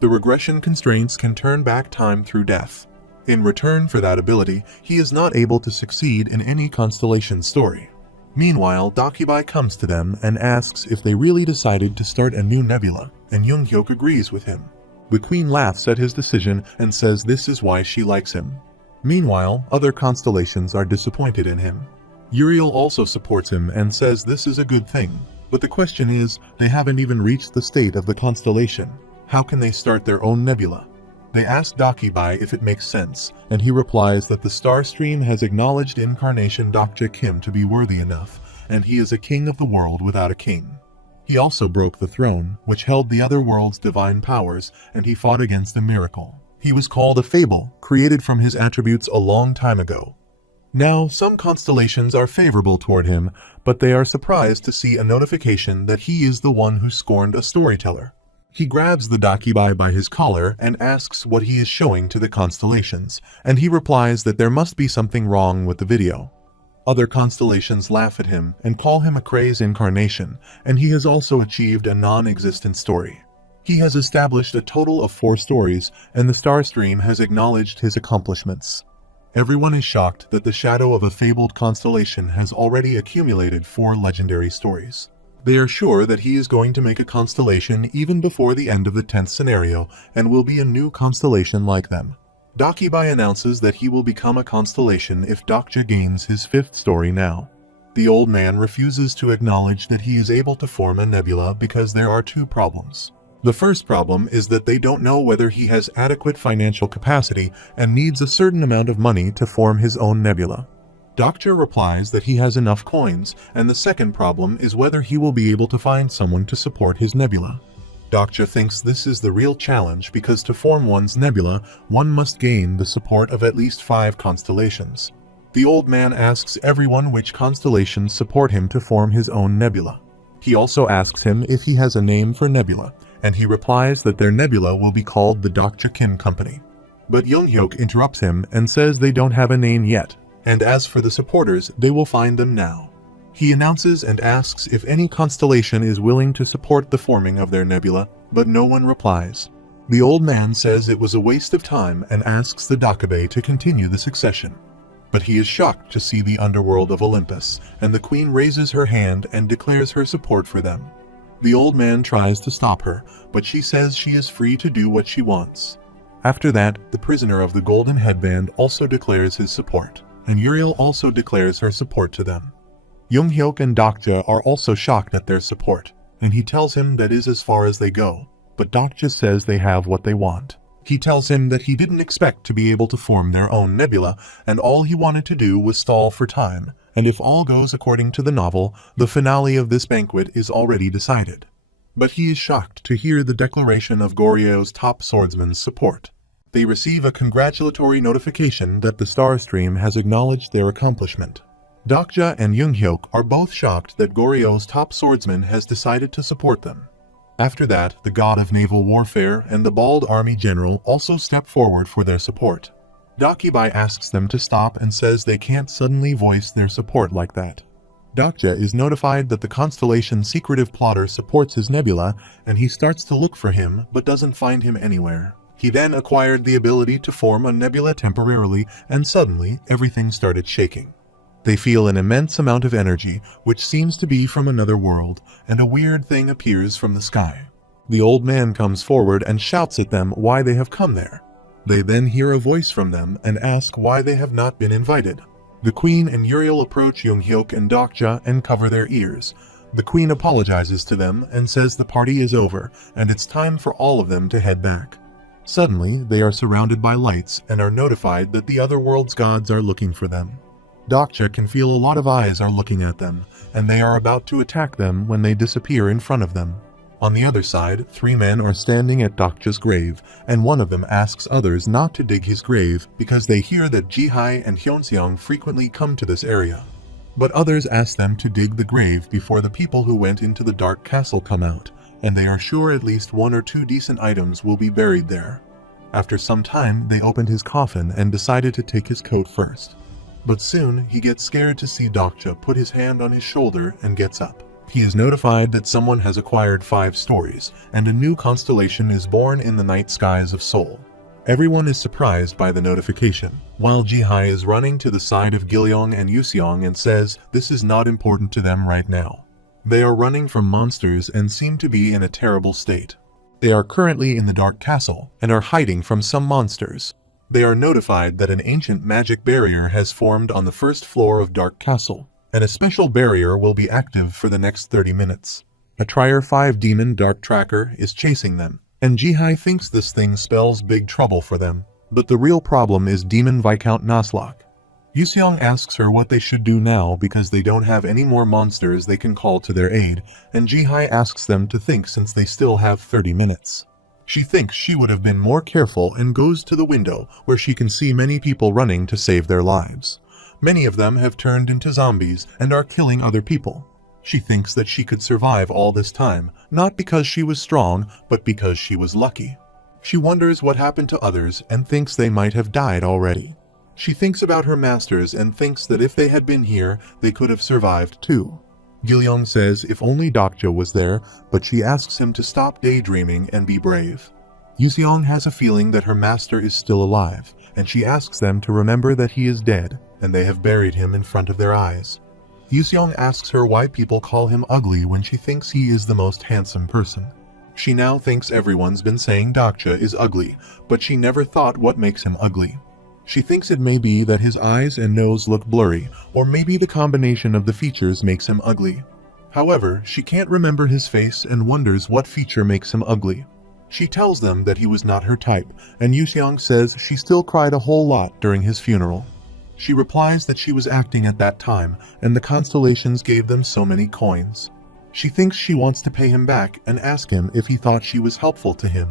The regression constraints can turn back time through death. In return for that ability, he is not able to succeed in any Constellation story. Meanwhile, Dakibai comes to them and asks if they really decided to start a new nebula, and Younghyuk agrees with him. The queen laughs at his decision and says this is why she likes him. Meanwhile, other constellations are disappointed in him. Uriel also supports him and says this is a good thing, but the question is, they haven't even reached the state of the constellation. How can they start their own nebula? They ask Dakibai if it makes sense, and he replies that the star stream has acknowledged Incarnation Dokja Kim to be worthy enough, and he is a king of the world without a king. He also broke the throne, which held the other world's divine powers, and he fought against a miracle. He was called a fable, created from his attributes a long time ago. Now, some constellations are favorable toward him, but they are surprised to see a notification that he is the one who scorned a storyteller. He grabs the Dakibai by his collar and asks what he is showing to the constellations, and he replies that there must be something wrong with the video. Other constellations laugh at him and call him a crazy incarnation, and he has also achieved a non-existent story. He has established a total of 4 stories, and the star stream has acknowledged his accomplishments. Everyone is shocked that the shadow of a fabled constellation has already accumulated 4 legendary stories. They are sure that he is going to make a constellation even before the end of the 10th scenario and will be a new constellation like them. Dakibai announces that he will become a constellation if Dokja gains his 5th story now. The old man refuses to acknowledge that he is able to form a nebula because there are 2 problems. The first problem is that they don't know whether he has adequate financial capacity and needs a certain amount of money to form his own nebula. Dokja replies that he has enough coins, and the second problem is whether he will be able to find someone to support his nebula. Dokja thinks this is the real challenge because to form one's nebula, one must gain the support of at least 5 constellations. The old man asks everyone which constellations support him to form his own nebula. He also asks him if he has a name for nebula, and he replies that their nebula will be called the Dokja Kim Company. But Younghyuk interrupts him and says they don't have a name yet, and as for the supporters, they will find them now. He announces and asks if any constellation is willing to support the forming of their nebula, but no one replies. The old man says it was a waste of time and asks the Dakibai to continue the succession. But he is shocked to see the underworld of Olympus, and the queen raises her hand and declares her support for them. The old man tries to stop her, but she says she is free to do what she wants. After that, the prisoner of the golden headband also declares his support, and Uriel also declares her support to them. Younghyuk and Dokja are also shocked at their support, and he tells him that is as far as they go, but Dokja says they have what they want. He tells him that he didn't expect to be able to form their own nebula, and all he wanted to do was stall for time, and if all goes according to the novel, the finale of this banquet is already decided. But he is shocked to hear the declaration of Goryeo's top swordsman's support. They receive a congratulatory notification that the star stream has acknowledged their accomplishment. Dokja and Younghyuk are both shocked that Goryeo's top swordsman has decided to support them. After that, the god of naval warfare and the bald army general also step forward for their support. Dakibai asks them to stop and says they can't suddenly voice their support like that. Dokja is notified that the constellation's secretive plotter supports his nebula, and he starts to look for him but doesn't find him anywhere. He then acquired the ability to form a nebula temporarily, and suddenly everything started shaking. They feel an immense amount of energy, which seems to be from another world, and a weird thing appears from the sky. The old man comes forward and shouts at them why they have come there. They then hear a voice from them and ask why they have not been invited. The queen and Uriel approach Younghyuk and Dokja and cover their ears. The queen apologizes to them and says the party is over, and it's time for all of them to head back. Suddenly, they are surrounded by lights and are notified that the other world's gods are looking for them. Dokja can feel a lot of eyes are looking at them, and they are about to attack them when they disappear in front of them. On the other side, 3 men are standing at Dokja's grave, and one of them asks others not to dig his grave because they hear that Jihai and Hyunseong frequently come to this area. But others ask them to dig the grave before the people who went into the dark castle come out, and they are sure at least 1 or 2 decent items will be buried there. After some time, they opened his coffin and decided to take his coat first. But soon, he gets scared to see Dokja put his hand on his shoulder and gets up. He is notified that someone has acquired 5 stories, and a new constellation is born in the night skies of Seoul. Everyone is surprised by the notification, while Jihai is running to the side of Gilyong and Yuseong and says this is not important to them right now. They are running from monsters and seem to be in a terrible state. They are currently in the Dark Castle and are hiding from some monsters. They are notified that an ancient magic barrier has formed on the first floor of Dark Castle, and a special barrier will be active for the next 30 minutes. A Trier 5 demon Dark Tracker is chasing them, and Jihai thinks this thing spells big trouble for them. But the real problem is Demon Viscount Naslok. Yuseong asks her what they should do now because they don't have any more monsters they can call to their aid, and Jihai asks them to think since they still have 30 minutes. She thinks she would have been more careful and goes to the window where she can see many people running to save their lives. Many of them have turned into zombies and are killing other people. She thinks that she could survive all this time, not because she was strong, but because she was lucky. She wonders what happened to others and thinks they might have died already. She thinks about her masters and thinks that if they had been here, they could have survived too. Gilyong says if only Dokja was there, but she asks him to stop daydreaming and be brave. Yuseong has a feeling that her master is still alive, and she asks them to remember that he is dead, and they have buried him in front of their eyes. Yuseong asks her why people call him ugly when she thinks he is the most handsome person. She now thinks everyone's been saying Dokja is ugly, but she never thought what makes him ugly. She thinks it may be that his eyes and nose look blurry, or maybe the combination of the features makes him ugly. However, she can't remember his face and wonders what feature makes him ugly. She tells them that he was not her type, and Yuseong says she still cried a whole lot during his funeral. She replies that she was acting at that time, and the constellations gave them so many coins. She thinks she wants to pay him back and ask him if he thought she was helpful to him.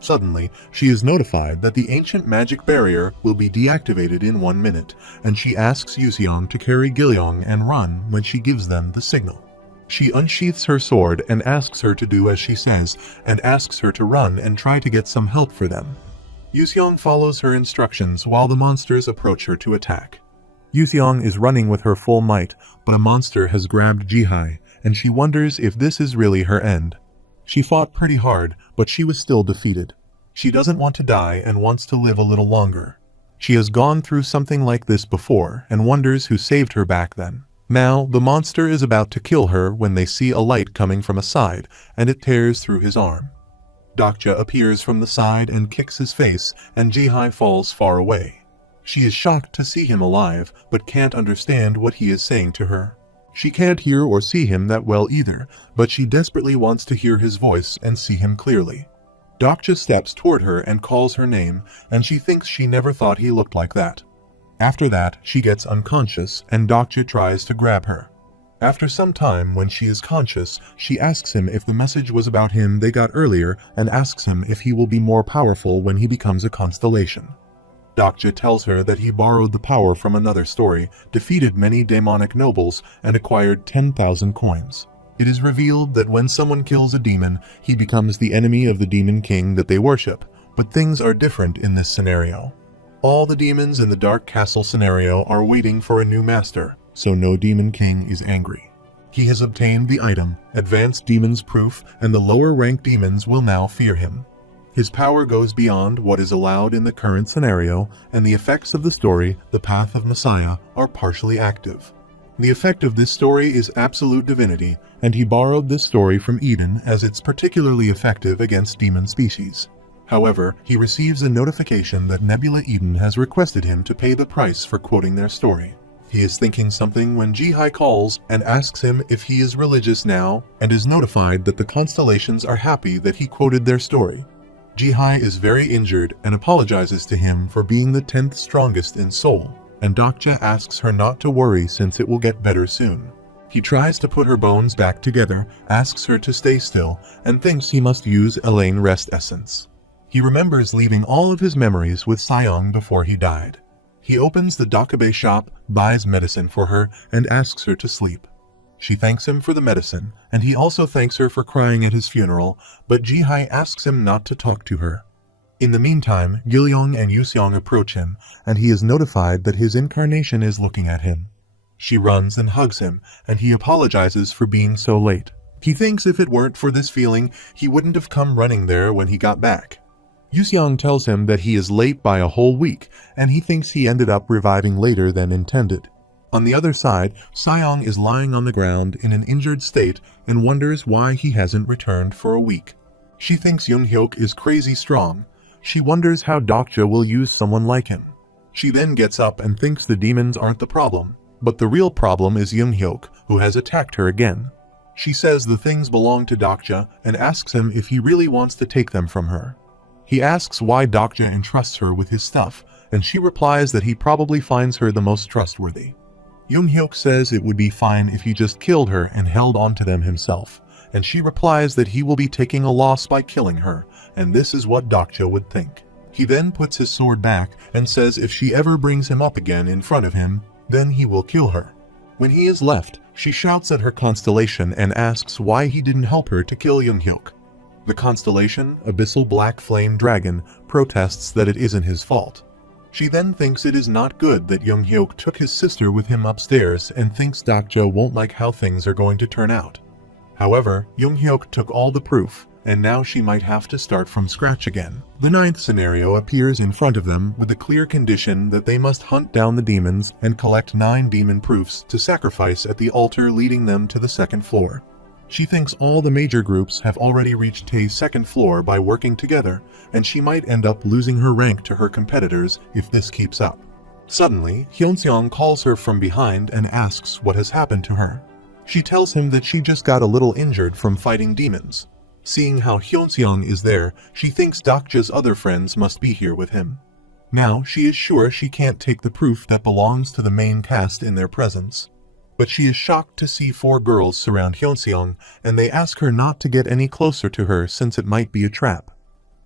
Suddenly, she is notified that the ancient magic barrier will be deactivated in 1 minute, and she asks Yuseong to carry Gilyong and run when she gives them the signal. She unsheaths her sword and asks her to do as she says, and asks her to run and try to get some help for them. Yuseong follows her instructions while the monsters approach her to attack. Yuseong is running with her full might, but a monster has grabbed Jihai, and she wonders if this is really her end. She fought pretty hard, but she was still defeated. She doesn't want to die and wants to live a little longer. She has gone through something like this before and wonders who saved her back then. Now, the monster is about to kill her when they see a light coming from a side, and it tears through his arm. Dokja appears from the side and kicks his face, and Jihai falls far away. She is shocked to see him alive, but can't understand what he is saying to her. She can't hear or see him that well either, but she desperately wants to hear his voice and see him clearly. Dokja steps toward her and calls her name, and she thinks she never thought he looked like that. After that, she gets unconscious, and Dokja tries to grab her. After some time, when she is conscious, she asks him if the message was about him they got earlier and asks him if he will be more powerful when he becomes a constellation. Dokja tells her that he borrowed the power from another story, defeated many demonic nobles, and acquired 10,000 coins. It is revealed that when someone kills a demon, he becomes the enemy of the demon king that they worship, but things are different in this scenario. All the demons in the Dark Castle scenario are waiting for a new master, so no demon king is angry. He has obtained the item, Advanced Demon's Proof, and the lower-ranked demons will now fear him. His power goes beyond what is allowed in the current scenario, and the effects of the story, The Path of Messiah, are partially active. The effect of this story is absolute divinity, and he borrowed this story from Eden as it's particularly effective against demon species. However, he receives a notification that Nebula Eden has requested him to pay the price for quoting their story. He is thinking something when Jihai calls and asks him if he is religious now, and is notified that the constellations are happy that he quoted their story. Jihai is very injured and apologizes to him for being the 10th strongest in Seoul, and Dokja asks her not to worry since it will get better soon. He tries to put her bones back together, asks her to stay still, and thinks he must use Elaine Rest Essence. He remembers leaving all of his memories with Seong before he died. He opens the Dokubae shop, buys medicine for her, and asks her to sleep. She thanks him for the medicine, and he also thanks her for crying at his funeral, but Jihai asks him not to talk to her. In the meantime, Gilyong and Yuseong approach him, and he is notified that his incarnation is looking at him. She runs and hugs him, and he apologizes for being so late. He thinks if it weren't for this feeling, he wouldn't have come running there when he got back. Yuseong tells him that he is late by a whole week, and he thinks he ended up reviving later than intended. On the other side, Sayoung is lying on the ground in an injured state and wonders why he hasn't returned for a week. She thinks Yoon-hyuk is crazy strong. She wonders how Dokja will use someone like him. She then gets up and thinks the demons aren't the problem, but the real problem is Yoon-hyuk, who has attacked her again. She says the things belong to Dokja and asks him if he really wants to take them from her. He asks why Dokja entrusts her with his stuff, and she replies that he probably finds her the most trustworthy. Yoon-hyuk says it would be fine if he just killed her and held onto them himself, and she replies that he will be taking a loss by killing her, and this is what Dokja would think. He then puts his sword back and says if she ever brings him up again in front of him, then he will kill her. When he is left, she shouts at her Constellation and asks why he didn't help her to kill Yoon-hyuk. The Constellation, Abyssal Black Flame Dragon, protests that it isn't his fault. She then thinks it is not good that Yoon-hyuk took his sister with him upstairs and thinks Dokja won't like how things are going to turn out. However, Yoon-hyuk took all the proof, and now she might have to start from scratch again. The 9th scenario appears in front of them with a clear condition that they must hunt down the demons and collect 9 demon proofs to sacrifice at the altar leading them to the 2nd floor. She thinks all the major groups have already reached Tae's 2nd floor by working together, and she might end up losing her rank to her competitors if this keeps up. Suddenly, Hyunseong calls her from behind and asks what has happened to her. She tells him that she just got a little injured from fighting demons. Seeing how Hyunseong is there, she thinks Dokja's other friends must be here with him. Now, she is sure she can't take the proof that belongs to the main cast in their presence. But she is shocked to see 4 girls surround Hyunseong, and they ask her not to get any closer to her since it might be a trap.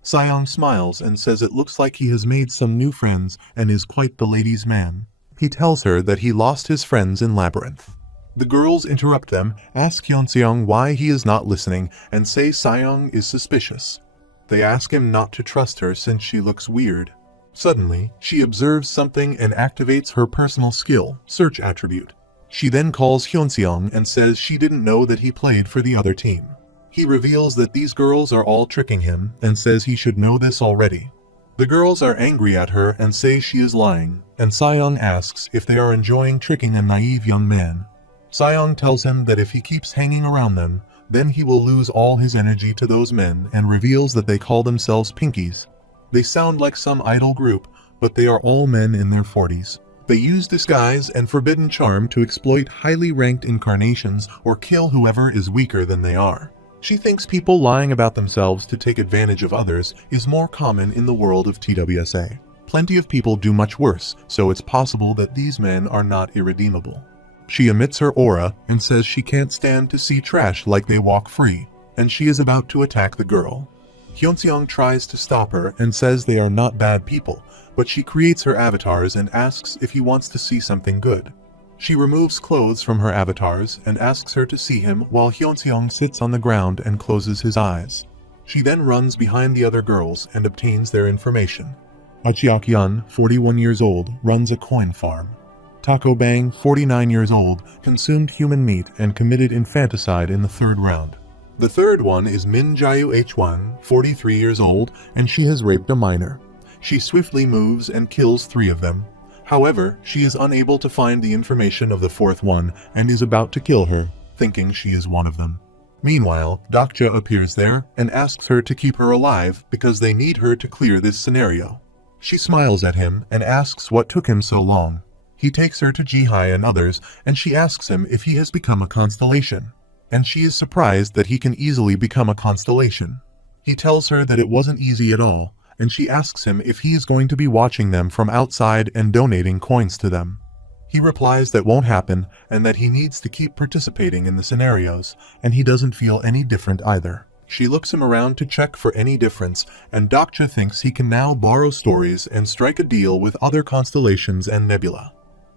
Sayoung smiles and says it looks like he has made some new friends and is quite the ladies' man. He tells her that he lost his friends in Labyrinth. The girls interrupt them, ask Hyunseong why he is not listening, and say Sayoung is suspicious. They ask him not to trust her since she looks weird. Suddenly, she observes something and activates her personal skill, search attribute. She then calls Hyunseong and says she didn't know that he played for the other team. He reveals that these girls are all tricking him and says he should know this already. The girls are angry at her and say she is lying, and Sayoung asks if they are enjoying tricking a naive young man. Sayoung tells him that if he keeps hanging around them, then he will lose all his energy to those men and reveals that they call themselves Pinkies. They sound like some idol group, but they are all men in their 40s. They use disguise and forbidden charm to exploit highly ranked incarnations or kill whoever is weaker than they are. She thinks people lying about themselves to take advantage of others is more common in the world of TWSA. Plenty of people do much worse, so it's possible that these men are not irredeemable. She emits her aura and says she can't stand to see trash like they walk free, and she is about to attack the girl. Hyunseong tries to stop her and says they are not bad people, but she creates her avatars and asks if he wants to see something good. She removes clothes from her avatars and asks her to see him while Hyunseong sits on the ground and closes his eyes. She then runs behind the other girls and obtains their information. Achiak-yeon, 41 years old, runs a coin farm. Taco Bang, 49 years old, consumed human meat and committed infanticide in the 3rd round. The 3rd one is Min Jayu H1, 43 years old, and she has raped a minor. She swiftly moves and kills 3 of them. However, she is unable to find the information of the 4th one and is about to kill her, thinking she is one of them. Meanwhile, Dokja appears there and asks her to keep her alive because they need her to clear this scenario. She smiles at him and asks what took him so long. He takes her to Jihai and others, and she asks him if he has become a constellation. And she is surprised that he can easily become a constellation. He tells her that it wasn't easy at all, and she asks him if he is going to be watching them from outside and donating coins to them. He replies that won't happen and that he needs to keep participating in the scenarios, and he doesn't feel any different either. She looks him around to check for any difference, and Dokja thinks he can now borrow stories and strike a deal with other constellations and nebula.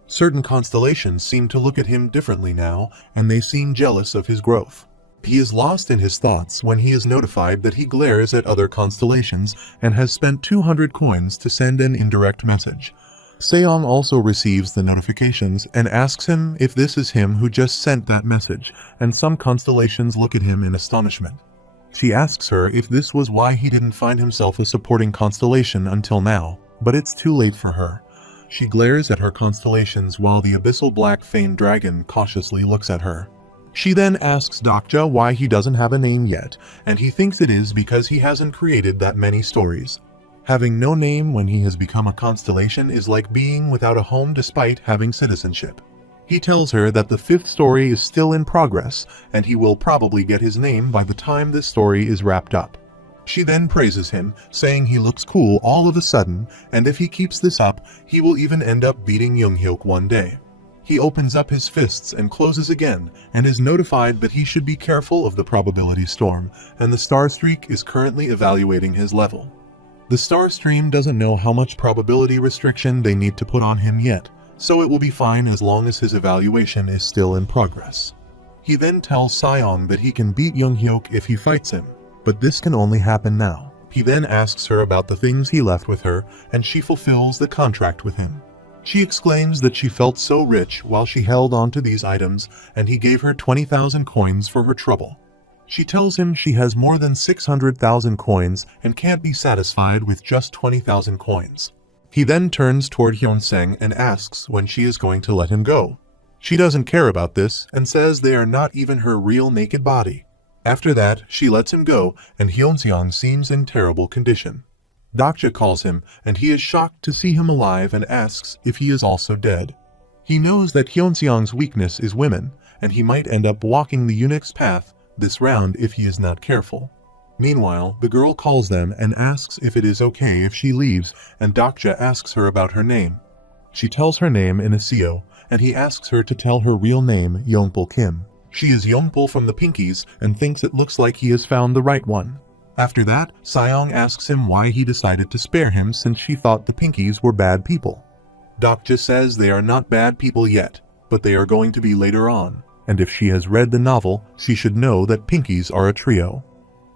Certain constellations seem to look at him differently now, and they seem jealous of his growth. He is lost in his thoughts when he is notified that he glares at other constellations and has spent 200 coins to send an indirect message. Seong also receives the notifications and asks him if this is him who just sent that message, and some constellations look at him in astonishment. She asks her if this was why he didn't find himself a supporting constellation until now, but it's too late for her. She glares at her constellations while the abyssal black Fane dragon cautiously looks at her. She then asks Dokja why he doesn't have a name yet, and he thinks it is because he hasn't created that many stories. Having no name when he has become a constellation is like being without a home despite having citizenship. He tells her that the 5th story is still in progress, and he will probably get his name by the time this story is wrapped up. She then praises him, saying he looks cool all of a sudden, and if he keeps this up, he will even end up beating Younghyuk one day. He opens up his fists and closes again, and is notified that he should be careful of the probability storm, and the star streak is currently evaluating his level. The star stream doesn't know how much probability restriction they need to put on him yet, so it will be fine as long as his evaluation is still in progress. He then tells Seong that he can beat Younghyuk if he fights him, but this can only happen now. He then asks her about the things he left with her, and she fulfills the contract with him. She exclaims that she felt so rich while she held on to these items, and he gave her 20,000 coins for her trouble. She tells him she has more than 600,000 coins and can't be satisfied with just 20,000 coins. He then turns toward Hyunseng and asks when she is going to let him go. She doesn't care about this and says they are not even her real naked body. After that, she lets him go, and Hyunseong seems in terrible condition. Dokja calls him, and he is shocked to see him alive and asks if he is also dead. He knows that Hyunseong's weakness is women, and he might end up walking the eunuch's path this round if he is not careful. Meanwhile, the girl calls them and asks if it is okay if she leaves, and Dokja asks her about her name. She tells her name in Aseo, and he asks her to tell her real name, Yongpul Kim. She is Yongpul from the Pinkies and thinks it looks like he has found the right one. After that, Seong asks him why he decided to spare him since she thought the Pinkies were bad people. Dokja says they are not bad people yet, but they are going to be later on, and if she has read the novel, she should know that Pinkies are a trio.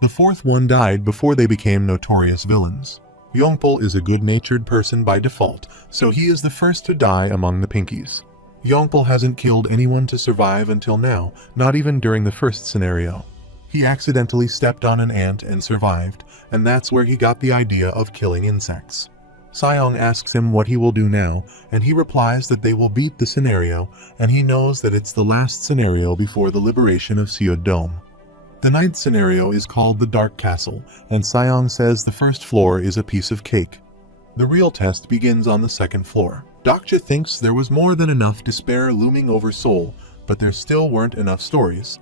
The 4th one died before they became notorious villains. Yongpul is a good-natured person by default, so he is the first to die among the Pinkies. Yongpul hasn't killed anyone to survive until now, not even during the first scenario. He accidentally stepped on an ant and survived, and that's where he got the idea of killing insects. Seong asks him what he will do now, and he replies that they will beat the scenario, and he knows that it's the last scenario before the liberation of Seoul Dome. The 9th scenario is called the Dark Castle, and Seong says the first floor is a piece of cake. The real test begins on the 2nd floor. Dokja thinks there was more than enough despair looming over Seoul, but there still weren't enough stories.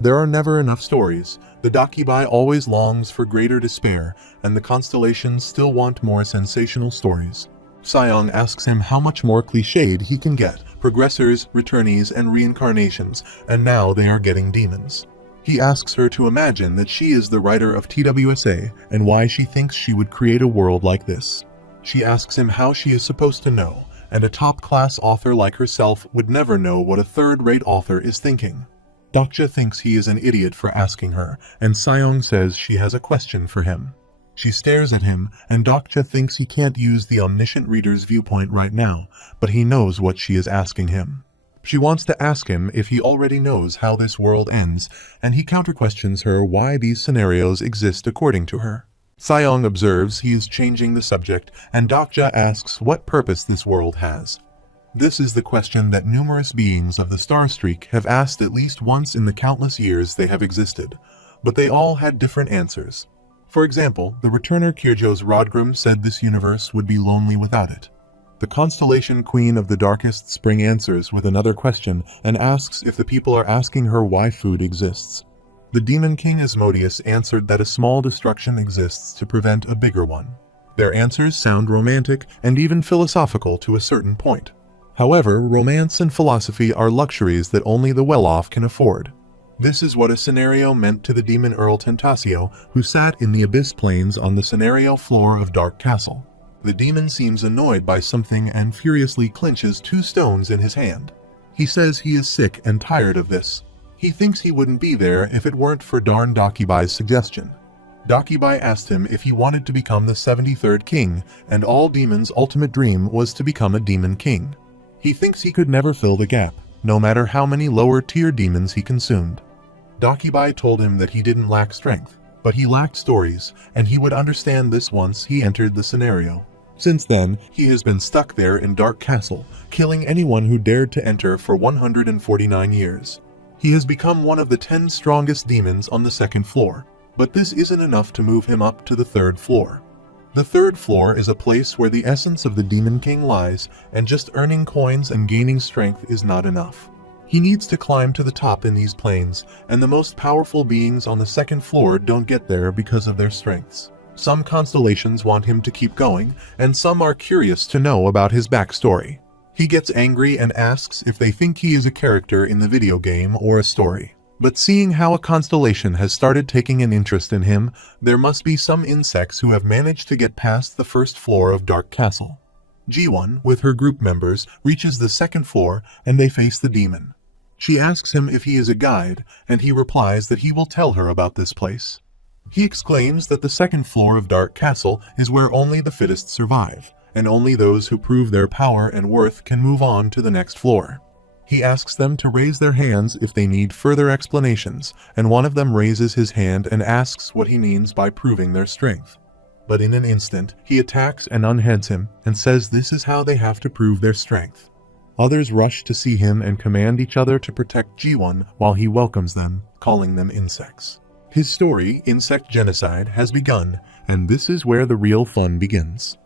There are never enough stories. The Dakibai always longs for greater despair, and the constellations still want more sensational stories. Seong asks him how much more cliched he can get, progressors, returnees, and reincarnations, and now they are getting demons. He asks her to imagine that she is the writer of TWSA and why she thinks she would create a world like this. She asks him how she is supposed to know, and a top-class author like herself would never know what a third-rate author is thinking. Dokja thinks he is an idiot for asking her, and Seong says she has a question for him. She stares at him, and Dokja thinks he can't use the omniscient reader's viewpoint right now, but he knows what she is asking him. She wants to ask him if he already knows how this world ends, and he counter-questions her why these scenarios exist according to her. Seong observes he is changing the subject, and Dokja asks what purpose this world has. This is the question that numerous beings of the Star Streak have asked at least once in the countless years they have existed, but they all had different answers. For example, the returner Kirjo's Rodgrim said this universe would be lonely without it. The constellation Queen of the Darkest Spring answers with another question and asks if the people are asking her why food exists. The Demon King Asmodeus answered that a small destruction exists to prevent a bigger one. Their answers sound romantic and even philosophical to a certain point. However, romance and philosophy are luxuries that only the well-off can afford. This is what a scenario meant to the demon Earl Tentasio, who sat in the Abyss Plains on the scenario floor of Dark Castle. The demon seems annoyed by something and furiously clenches 2 stones in his hand. He says he is sick and tired of this. He thinks he wouldn't be there if it weren't for darn Dakibai's suggestion. Dakibai asked him if he wanted to become the 73rd king, and all demons' ultimate dream was to become a demon king. He thinks he could never fill the gap, no matter how many lower-tier demons he consumed. Dakibai told him that he didn't lack strength, but he lacked stories, and he would understand this once he entered the scenario. Since then, he has been stuck there in Dark Castle, killing anyone who dared to enter for 149 years. He has become one of the 10 strongest demons on the 2nd floor, but this isn't enough to move him up to the 3rd floor. The 3rd floor is a place where the essence of the Demon King lies, and just earning coins and gaining strength is not enough. He needs to climb to the top in these planes, and the most powerful beings on the 2nd floor don't get there because of their strengths. Some constellations want him to keep going, and some are curious to know about his backstory. He gets angry and asks if they think he is a character in the video game or a story. But seeing how a constellation has started taking an interest in him, there must be some insects who have managed to get past the 1st floor of Dark Castle. G1, with her group members, reaches the 2nd floor and they face the demon. She asks him if he is a guide, and he replies that he will tell her about this place. He exclaims that the 2nd floor of Dark Castle is where only the fittest survive, and only those who prove their power and worth can move on to the next floor. He asks them to raise their hands if they need further explanations, and one of them raises his hand and asks what he means by proving their strength. But in an instant, he attacks and unheads him, and says this is how they have to prove their strength. Others rush to see him and command each other to protect G1 while he welcomes them, calling them insects. His story, Insect Genocide, has begun, and this is where the real fun begins.